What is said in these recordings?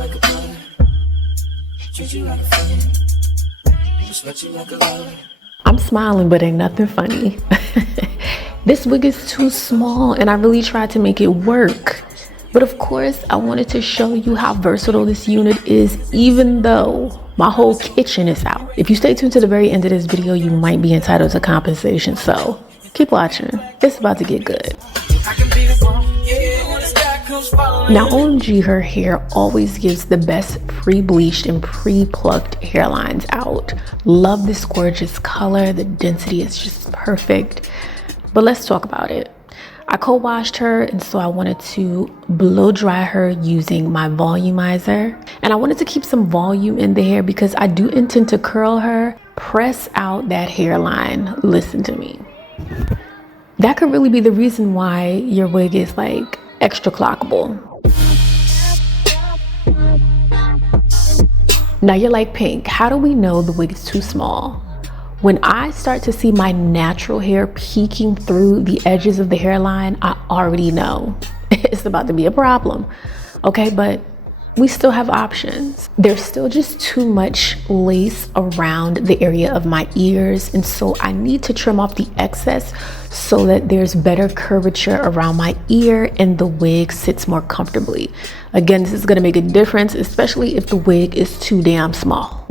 like a brother, treat you like a friend, respect you like a lover. I'm smiling, but ain't nothing funny. This wig is too small and I really tried to make it work. But of course, I wanted to show you how versatile this unit is, even though my whole kitchen is out. If you stay tuned to the very end of this video, you might be entitled to compensation. So keep watching. It's about to get good. Now, OMGHerHair always gives the best pre-bleached and pre-plucked hairlines out. Love this gorgeous color. The density is just perfect. But let's talk about it. I co-washed her, and so I wanted to blow dry her using my volumizer. And I wanted to keep some volume in the hair because I do intend to curl her. Press out that hairline. Listen to me. That could really be the reason why your wig is like extra clockable. Now you're like, Pink, how do we know the wig is too small? When I start to see my natural hair peeking through the edges of the hairline, I already know it's about to be a problem. Okay, but we still have options. There's still just too much lace around the area of my ears, and so I need to trim off the excess so that there's better curvature around my ear and the wig sits more comfortably. Again, this is gonna make a difference, especially if the wig is too damn small.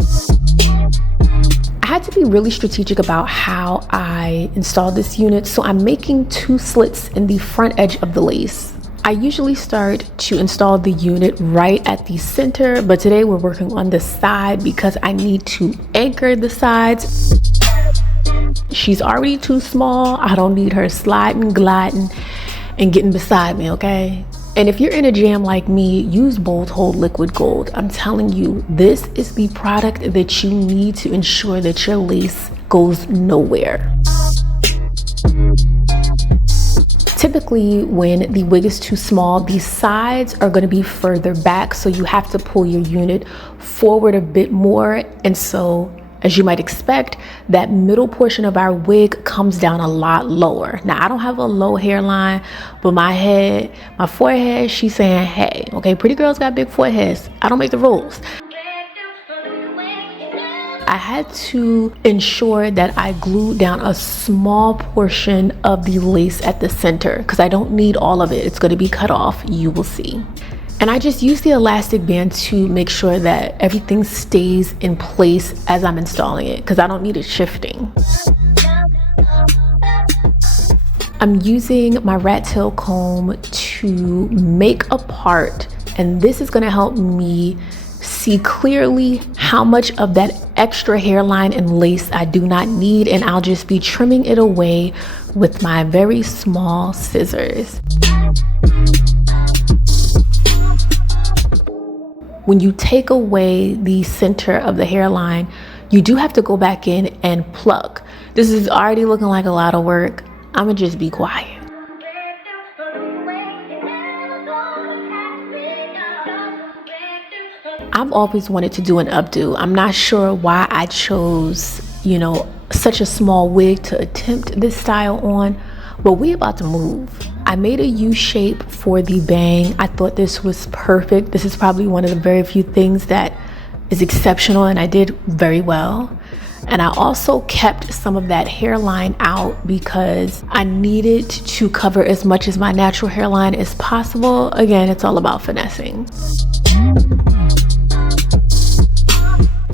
I had to be really strategic about how I installed this unit, so I'm making 2 slits in the front edge of the lace. I usually start to install the unit right at the center, but today we're working on the side because I need to anchor the sides. She's already too small. I don't need her sliding, gliding, and getting beside me, okay? And if you're in a jam like me, use Bold Hold Liquid Gold. I'm telling you, this is the product that you need to ensure that your lace goes nowhere. Typically, when the wig is too small, the sides are going to be further back, so you have to pull your unit forward a bit more. And so, as you might expect, that middle portion of our wig comes down a lot lower. Now, I don't have a low hairline, but my forehead, she's saying, hey, okay, pretty girls got big foreheads. I don't make the rules. I had to ensure that I glued down a small portion of the lace at the center because I don't need all of it. It's going to be cut off. You will see. And I just use the elastic band to make sure that everything stays in place as I'm installing it because I don't need it shifting. I'm using my rat tail comb to make a part, and this is going to help me see clearly how much of that extra hairline and lace I do not need, and I'll just be trimming it away with my very small scissors. When you take away the center of the hairline, you do have to go back in and pluck. This is already looking like a lot of work. I'm gonna just be quiet. I've always wanted to do an updo. I'm not sure why I chose, such a small wig to attempt this style on, but we about to move. I made a U shape for the bang. I thought this was perfect. This is probably one of the very few things that is exceptional, and I did very well. And I also kept some of that hairline out because I needed to cover as much as my natural hairline as possible. Again, it's all about finessing.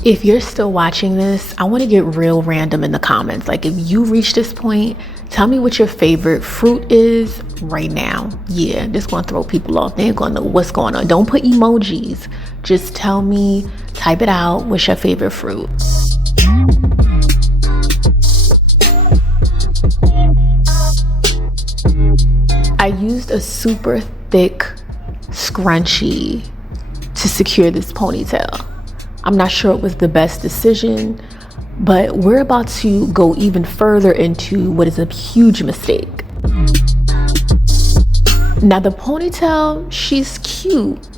If you're still watching this, I want to get real random in the comments. Like, if you reach this point, tell me what your favorite fruit is right now. Yeah, this gonna throw people off. They ain't gonna know what's going on. Don't put emojis. Just tell me, type it out, what's your favorite fruit? I used a super thick scrunchie to secure this ponytail. I'm not sure it was the best decision, but we're about to go even further into what is a huge mistake. Now the ponytail, she's cute,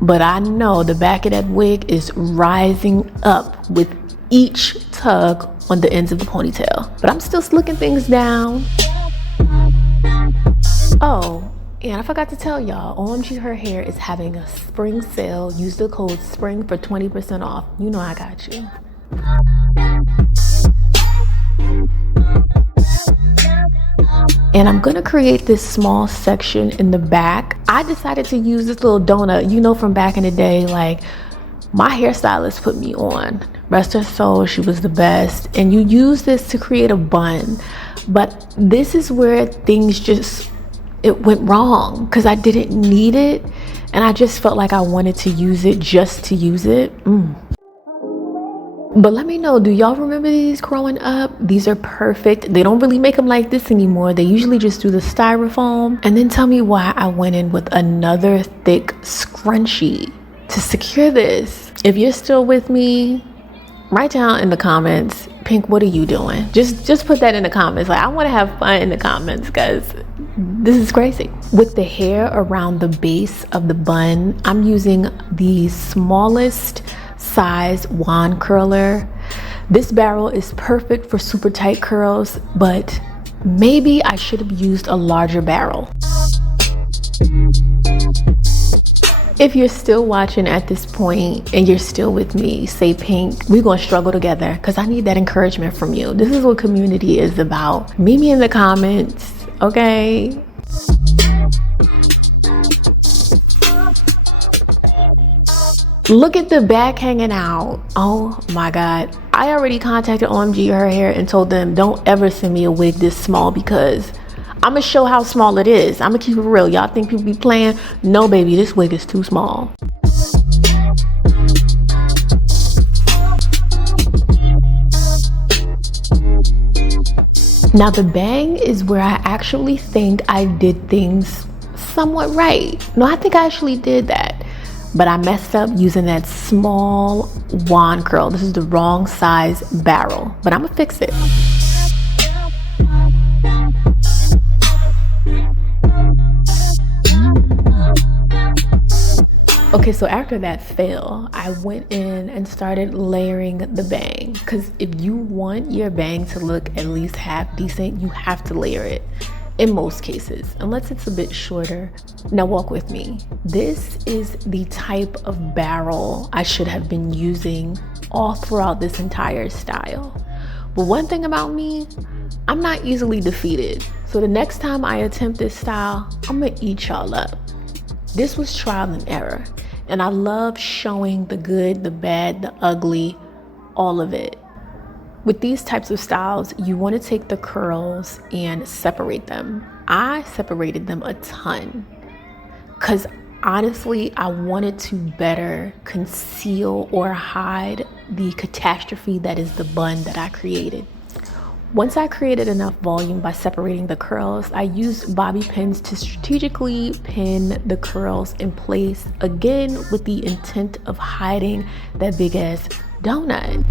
but I know the back of that wig is rising up with each tug on the ends of the ponytail. But I'm still slicking things down. Oh, And I forgot to tell y'all, OMGHerHair is having a spring sale. Use the code SPRING for 20% off. You know I got you. And I'm gonna create this small section in the back. I decided to use this little donut, you know, from back in the day. Like, my hairstylist put me on. Rest her soul, she was the best. And you use this to create a bun. But this is where things just, it went wrong, because I didn't need it. And I just felt like I wanted to use it just to use it. But let me know, do y'all remember these growing up? These are perfect. They don't really make them like this anymore. They usually just do the styrofoam. And then tell me why I went in with another thick scrunchie to secure this. If you're still with me, write down in the comments, Pink, what are you doing? Just put that in the comments. Like, I want to have fun in the comments, because this is crazy. With the hair around the base of the bun, I'm using the smallest size wand curler. This barrel is perfect for super tight curls, but maybe I should have used a larger barrel. If you're still watching at this point and you're still with me, say Pink, we're gonna struggle together, because I need that encouragement from you. This is what community is about. Meet me in the comments, okay? Look at the back hanging out. Oh my God. I already contacted OMGHerHair and told them don't ever send me a wig this small, because I'm gonna show how small it is. I'm gonna keep it real. Y'all think people be playing? No, baby, this wig is too small. Now the bang is where I actually think I did things somewhat right. No, I think I actually did that. But I messed up using that small wand curl. This is the wrong size barrel, but I'm gonna fix it. Okay, so after that fail, I went in and started layering the bang, because if you want your bang to look at least half decent, you have to layer it. In most cases, unless it's a bit shorter. Now walk with me. This is the type of barrel I should have been using all throughout this entire style. But one thing about me, I'm not easily defeated. So the next time I attempt this style, I'm gonna eat y'all up. This was trial and error. And I love showing the good, the bad, the ugly, all of it. With these types of styles, you want to take the curls and separate them. I separated them a ton, because honestly, I wanted to better conceal or hide the catastrophe that is the bun that I created. Once I created enough volume by separating the curls, I used bobby pins to strategically pin the curls in place, again with the intent of hiding that big ass donut.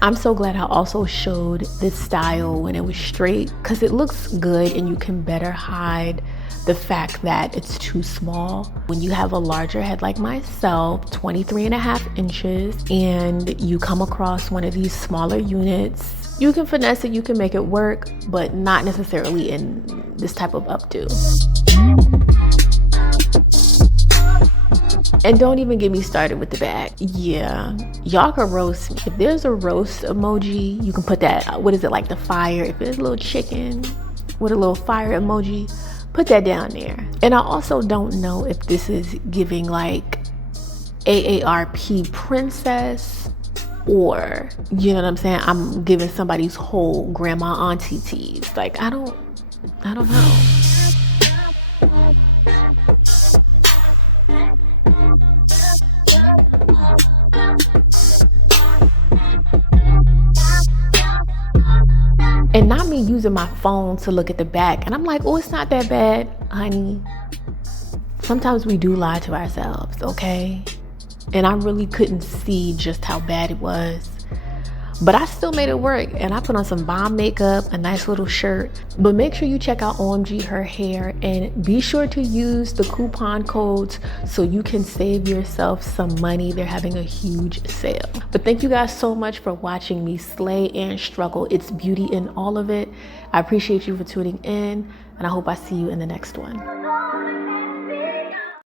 I'm so glad I also showed this style when it was straight, because it looks good and you can better hide the fact that it's too small. When you have a larger head like myself, 23.5 inches, and you come across one of these smaller units, you can finesse it, you can make it work, but not necessarily in this type of updo. And don't even get me started with the back. Yeah, y'all can roast me. If there's a roast emoji, you can put that, what is it, like the fire? If there's a little chicken with a little fire emoji, put that down there. And I also don't know if this is giving like AARP princess, or, you know what I'm saying, I'm giving somebody's whole grandma auntie tease. Like, I don't know. And not me using my phone to look at the back. And I'm like, oh, it's not that bad, honey. Sometimes we do lie to ourselves, okay? And I really couldn't see just how bad it was. but I still made it work, and I put on some bomb makeup, a nice little shirt. But make sure you check out OMGHerHair and be sure to use the coupon codes so you can save yourself some money. They're having a huge sale. But thank you guys so much for watching me slay and struggle. It's beauty in all of it. I appreciate you for tuning in, and I hope I see you in the next one.